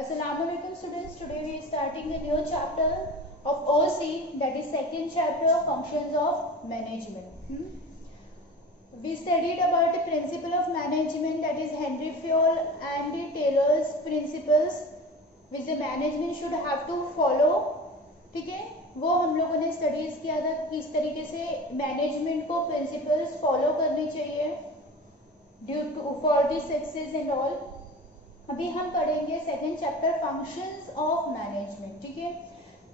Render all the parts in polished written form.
Assalamualaikum students. Today we are starting a new chapter of OC, that is second chapter, functions of management. We studied about the principle of management, that is Henry Fayol and Taylor's principles which the management should have to follow. ठीक है, वो हम लोगों ने studies किया था किस तरीके से मैनेजमेंट को प्रिंसिपल्स फॉलो करने चाहिए due to for the success and all. अभी हम पढ़ेंगे second chapter functions of management. ठीक है,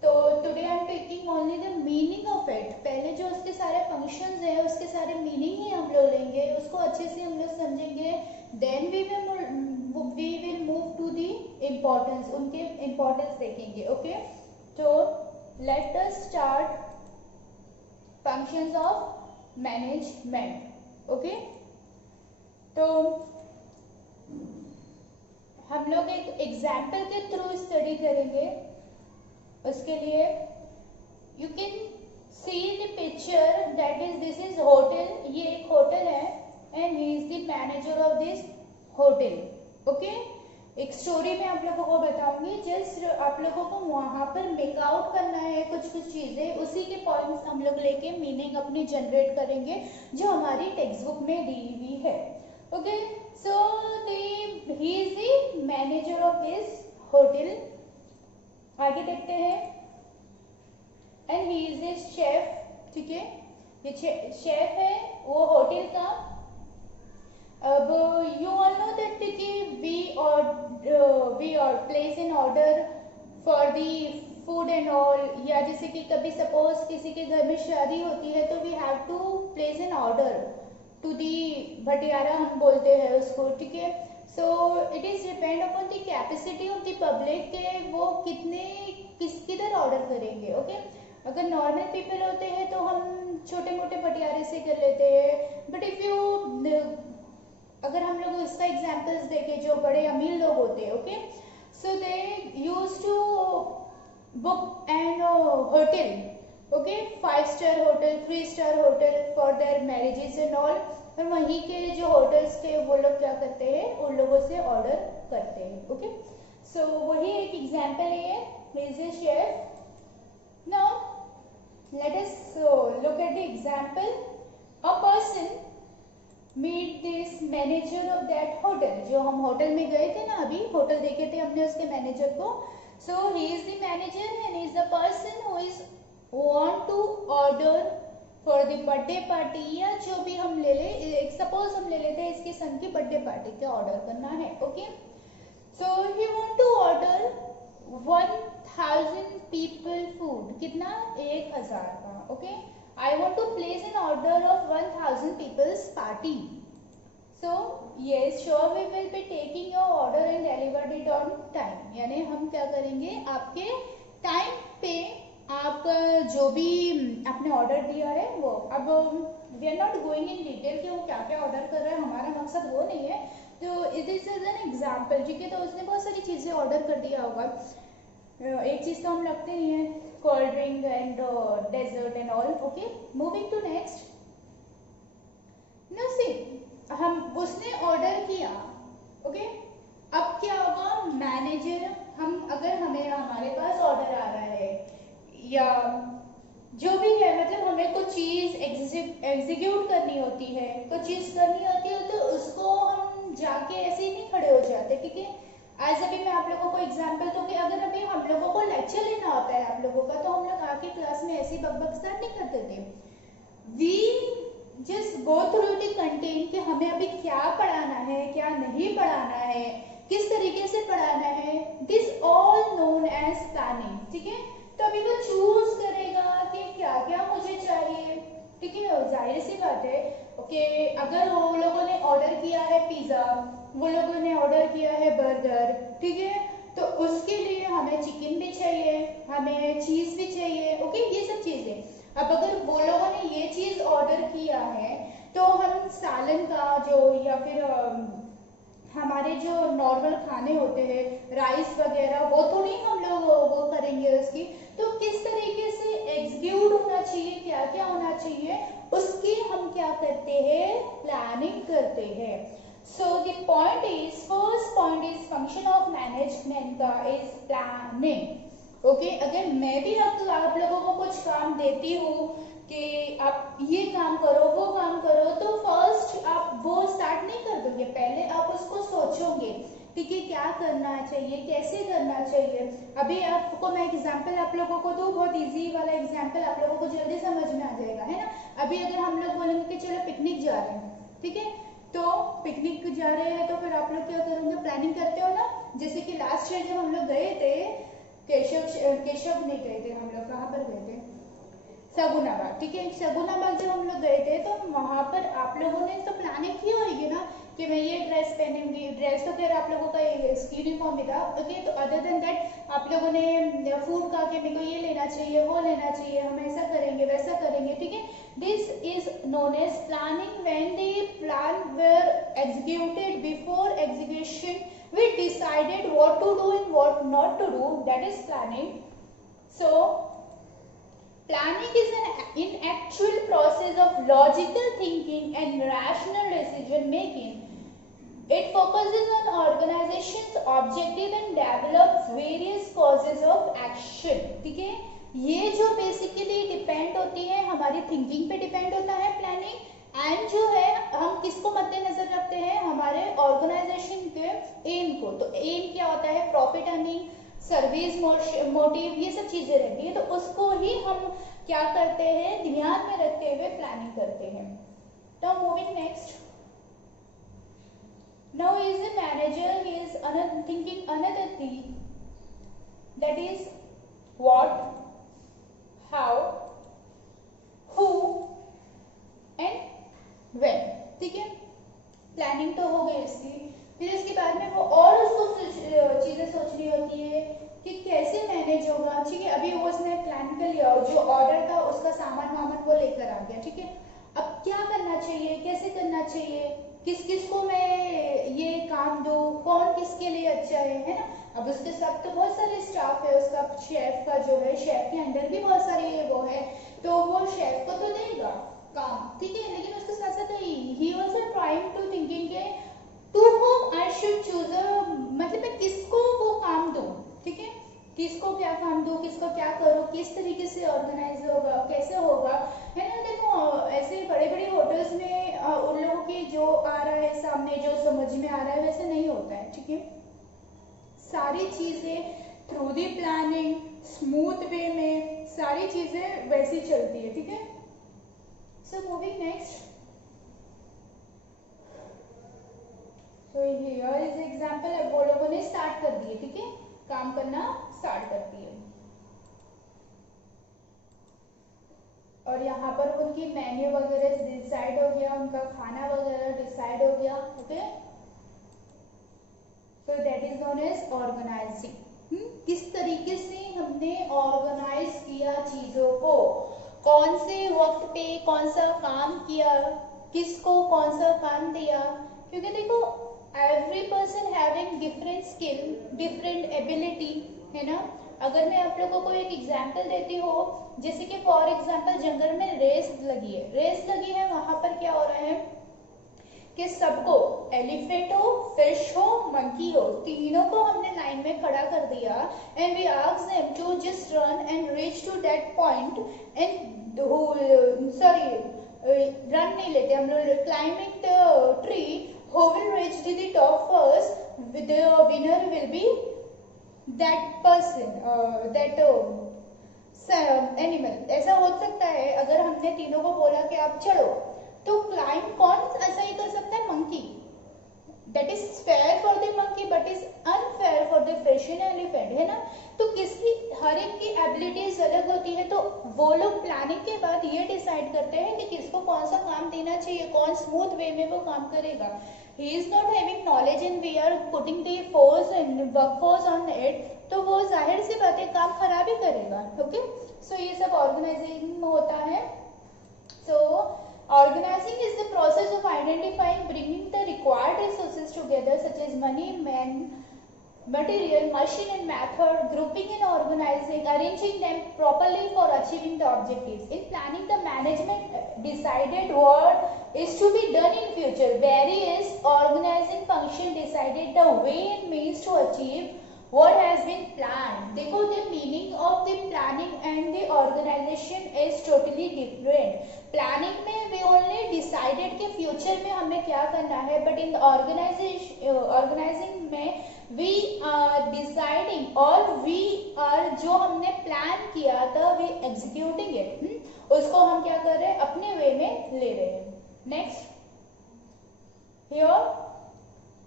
तो today I am taking only the meaning of it. पहले जो उसके सारे फंक्शंस हैं उसके सारे मीनिंग ही हम लोग लेंगे, उसको अच्छे से हम लोग समझेंगे. Then we will move to the importance, उनके इम्पोर्टेंस देखेंगे. ओके, तो let us start functions of management. Okay, तो हम लोग एक एग्जाम्पल के थ्रू स्टडी करेंगे. उसके लिए you can see the picture, that is this is hotel. ये एक होटल है and he is the manager of this hotel. Okay, एक स्टोरी में आप लोगों को बताऊंगी. जस्ट आप लोगों को वहां पर मेकआउट करना है कुछ चीजें, उसी के पॉइंट्स हम लोग लेके मीनिंग अपनी जनरेट करेंगे जो हमारी टेक्स्ट बुक में दी हुई है. Okay, so he is the manager of this hotel. आगे देखते हैं. and he is the chef. ठीक है, ये शेफ है वो होटल का. अब you all know that कि we place an order for the food and all, या जैसे कि कभी सपोज किसी के घर में शादी होती है तो we have to place an order to the भटियारा हम बोलते हैं उसको. ठीक है, so it is depend upon the capacity of the public के वो किधर ऑर्डर करेंगे. ओके, अगर नॉर्मल पीपल होते हैं तो हम छोटे मोटे भटियारे से कर लेते हैं. बट इफ यू अगर हम लोग इसका एग्जांपल्स देखें जो बड़े अमीर लोग होते हैं, okay, so they use to book an hotel. Okay, 5-star hotel, 3-star hotel for their marriages and all. और वहीं के जो होटल्स थे वो लोग क्या करते हैं, उन लोगों से ऑर्डर करते हैं. ओके, सो वही एक एग्जांपल है. Is a chef. Now let us look at the example. A person meet this manager of that hotel. जो हम होटल में गए थे ना, अभी होटल देखे थे हमने उसके मैनेजर को. So he is the manager and is the person who is want to order for the birthday party, या जो भी हम ले ले, सपोज हम ले लेते हैं इसके सन की बर्थडे पार्टी का ऑर्डर करना है. Okay, so he want to order 1000 people food. कितना, 1000 का. Okay, I want to place an order of 1000 people's party. So yes, sure, we will be taking your order and delivered it on time. यानी हम क्या करेंगे, आपके time पे आप जो भी आपने ऑर्डर दिया है वो. अब we are not going in detail कि वो क्या क्या ऑर्डर कर रहा है, हमारा मकसद वो नहीं है. तो इट इज एन एग्जाम्पल. ठीक है, तो उसने बहुत सारी चीज़ें ऑर्डर कर दिया होगा. एक चीज़ तो हम रखते ही हैं, cold drink and dessert and all. Okay, moving to next. No see, हम उसने ऑर्डर किया. ओके, अब क्या होगा, मैनेजर हम अगर हमारे पास ऑर्डर आ रहा है या जो भी है, मतलब हमें कुछ चीज एग्जीक्यूट करनी होती है, कुछ चीज करनी होती है, तो उसको हम जाके ऐसे ही नहीं खड़े हो जाते. ठीक है, आज अभी मैं आप लोगों को एग्जांपल दूं कि अगर अभी हम लोगों को लेक्चर लेना होता है आप लोगों का, तो हम लोग आके क्लास में ऐसी बकबक स्टार्ट नहीं करते थे. We just go through the content कि हमें अभी क्या पढ़ाना है, क्या नहीं पढ़ाना है, किस तरीके से पढ़ाना है. This all known as planning. ठीक है, तो अभी वो चूज करेगा कि क्या क्या मुझे चाहिए. ठीक है, जाहिर सी बात है. ओके, अगर वो लोगों ने ऑर्डर किया है पिज्जा, वो लोगों ने ऑर्डर किया है बर्गर, ठीक है, तो उसके लिए हमें चिकन भी चाहिए, हमें चीज भी चाहिए. ओके, ये सब चीजें. अब अगर वो लोगों ने ये चीज ऑर्डर किया है तो हम सालन का जो या फिर हमारे जो नॉर्मल खाने होते हैं, राइस वगैरह, वो थोड़ी हम लोग वो करेंगे उसकी. तो किस तरीके से एग्जीक्यूट होना चाहिए, क्या क्या होना चाहिए, उसकी हम क्या करते हैं, प्लानिंग करते हैं. So the point is, first point is function of management का इज प्लानिंग। ओके, अगर मैं भी आप लोगों को कुछ काम देती हूँ कि आप ये काम करो वो काम करो, तो फर्स्ट आप वो स्टार्ट नहीं कर दोगे, पहले आप उसको सोचोगे, ठीक है, क्या करना चाहिए, कैसे करना चाहिए। अभी आपको मैं एग्जांपल आप लोगों को दूं, बहुत इजी वाला एग्जांपल, आप लोगों को जल्दी समझ में आ जाएगा, है ना। अभी अगर हम लोग बोलेंगे कि चलो पिकनिक जा रहे हैं, ठीक है, तो पिकनिक जा रहे हैं तो फिर आप लोग क्या करोगे, प्लानिंग करते हो ना। जैसे कि लास्ट ईयर जब हम लोग गए थे केशव नहीं गए थे हम लोग, कहाँ पर गए थे, सगुना बाग, ठीक है, सगुना बाग जब हम लोग गए थे तो वहां पर आप लोगों ने तो प्लानिंग की होगी ना कि मैं ये ड्रेस पहनूंगी। ड्रेस तो फिर आप लोगों का यूनिफॉर्म भी था, ओके। तो अदर देन दैट आप लोगों ने फूड का कि मेरे को ये लेना चाहिए वो लेना चाहिए, हम ऐसा करेंगे वैसा करेंगे, ठीक है। This is known as planning. When the plan were executed before execution we decided what to do and what not to do, that is planning. So planning is an actual process of logical thinking and rational decision making. It focuses on organization's objective and develops various causes of action, ठीक है। ये जो basically depend होती है हमारी thinking पे depend होता है प्लानिंग, एंड जो है हम किसको मद्देनजर रखते हैं, हमारे ऑर्गेनाइजेशन के एम को। तो एम क्या होता है, प्रॉफिट अर्निंग, सर्विस मोटिव, ये सब चीजें रहती है, तो उसको ही हम क्या करते हैं, ध्यान में रखते हुए प्लानिंग करते हैं। तो moving next, now is the manager, he is thinking another thing, that is what, how, who and when, ठीक है। प्लानिंग तो हो गई इसकी, फिर इसके बाद में वो और उसको चीजें सोचनी होती है कि कैसे मैनेज होगा, ठीक है। अभी वो उसने प्लान कर लिया, जो ऑर्डर था उसका सामान वामान वो लेकर आ गया, ठीक है। अब क्या करना चाहिए, कैसे करना चाहिए, किस किस को मैं ये काम दूं, कौन किसके लिए अच्छा है ना। अब उसके साथ तो बहुत सारे स्टाफ है, उसका शेफ का जो है, शेफ के अंडर भी बहुत सारे वो है, तो वो शेफ को तो देगा काम, ठीक है, लेकिन उसके साथ साथ ही आल्सो ट्राइंग टू थिंकिंग के to whom I should choose, मतलब मैं किसको वो काम दूं, ठीक है, किसको क्या काम दूं, किसको क्या करूं, किस तरीके से ऑर्गेनाइज होगा, कैसे होगा, है ना। देखो ऐसे बड़े बड़े होटल्स में उन लोगों की जो आ रहा है सामने, जो समझ में आ रहा है वैसे नहीं होता है, ठीक है। सारी चीजें through the planning smooth way में सारी चीजें वैसी चलती है, ठीक है। So moving next, so here is example, अब वो लोगों ने स्टार्ट कर दिए, ठीक है, काम करना स्टार्ट कर दिए, और यहाँ पर उनकी मेन्यू वगैरह डिसाइड हो गया, उनका खाना वगैरह डिसाइड हो गया, okay. so that is known as organizing। किस तरीके से हमने ऑर्गेनाइज किया चीजों को, कौन से वक्त पे कौन सा काम किया, किसको कौन सा काम दिया, क्योंकि देखो every person having different skill, different ability, है ना। अगर मैं आप लोगों को एक एग्जांपल देती हूँ, जैसे कि फॉर एग्जांपल जंगल में रेस लगी है, वहां पर क्या हो रहा है कि सबको, एलिफेंट हो, फिश हो, मंकी हो, तीनों को हमने लाइन में खड़ा कर दिया, and we asked them to just run and reach to that point, and sorry run नहीं लेते हम लोग, climbing the tree, who will reach to the top first, the winner will be that person, that animal. ऐसा हो सकता है अगर हमने तीनों को बोला कि आप चलो, तो क्लाइंब कौन ऐसा ही कर सकता है, monkey. That is fair for the monkey but is unfair for the fish and elephant, है ना। तो किसकी, हर एक की एबिलिटीज अलग होती है, तो वो लोग प्लानिंग के बाद ये डिसाइड करते हैं कि किसको कौन सा काम देना चाहिए, कौन स्मूथ वे में वो काम करेगा। He is not having knowledge and we are putting the force and work force on it, तो वो जाहिर सी बात है काम खराब ही करेगा, ओके। सो ये सब ऑर्गेनाइजिंग में होता है। सो organizing is the process of identifying, bringing the required resources together such as money, men, material, machine and method, grouping and organizing, arranging them properly for achieving the objectives. In planning, the management decided what is to be done in future. Various organizing function decided the way and means to achieve what has been planned. देखो, the meaning of the planning and the organization is totally different. Planning में we only decided कि future में हमें क्या करना है, but in the organizing में we are deciding और we are जो हमने plan किया था we executing it. उसको हम क्या कर रहे हैं, अपने वे में ले रहे हैं. Next, here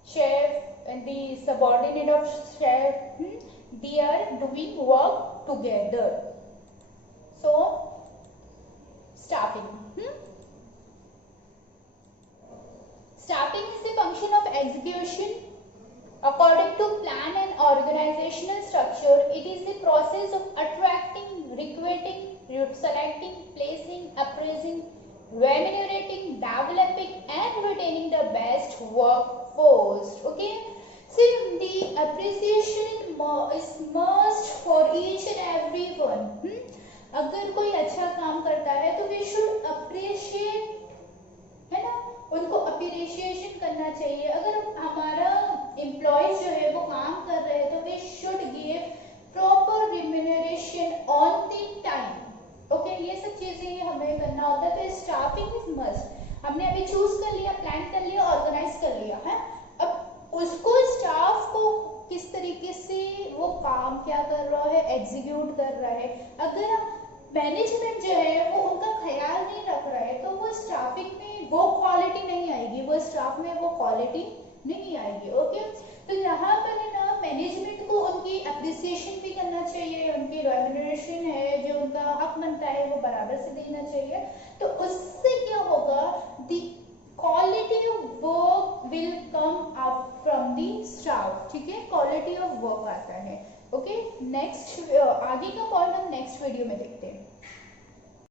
chef and the subordinate of chef, they are doing work together. So staffing. Staffing is the function of execution according to plan and organizational structure. It is the process of attracting, recruiting, selecting, placing, appraising, remunerating, developing and retaining the best workforce. Okay, so the appreciation is must for each and everyone. अगर कोई अच्छा काम करता है तो we should appreciate, है ना, उनको अप्रिशिएशन करना चाहिए. अगर हमारा एम्प्लॉय जो है वो काम कर रहे हैं तो we should give proper remuneration on the time. Okay, ये सब चीजें हमें करना होता है. तो स्टाफिंग इज मस्ट. हमने अभी चूज कर लिया, प्लान कर लिया, ऑर्गेनाइज कर लिया है. अब उसको स्टाफ को किस तरीके से वो काम क्या कर रहा है, एग्जीक्यूट कर रहा है. अगर मैनेजमेंट जो है वो उनका ख्याल नहीं रख रहा है तो वो स्टाफिंग में वो क्वालिटी नहीं आएगी, वो स्टाफ में वो क्वालिटी नहीं आएगी. ओके, तो यहाँ पर है ना, मैनेजमेंट को उनकी अप्रिसिएशन भी करना चाहिए, उनकी रेम्यूनरेशन है जो उनका हक बनता है वो बराबर से देना चाहिए. तो उससे क्या होगा, the quality of work will come up from the staff. ठीक है, क्वालिटी ऑफ वर्क आता है. ओके, नेक्स्ट आगे का पॉइंट हम नेक्स्ट वीडियो में देखते हैं.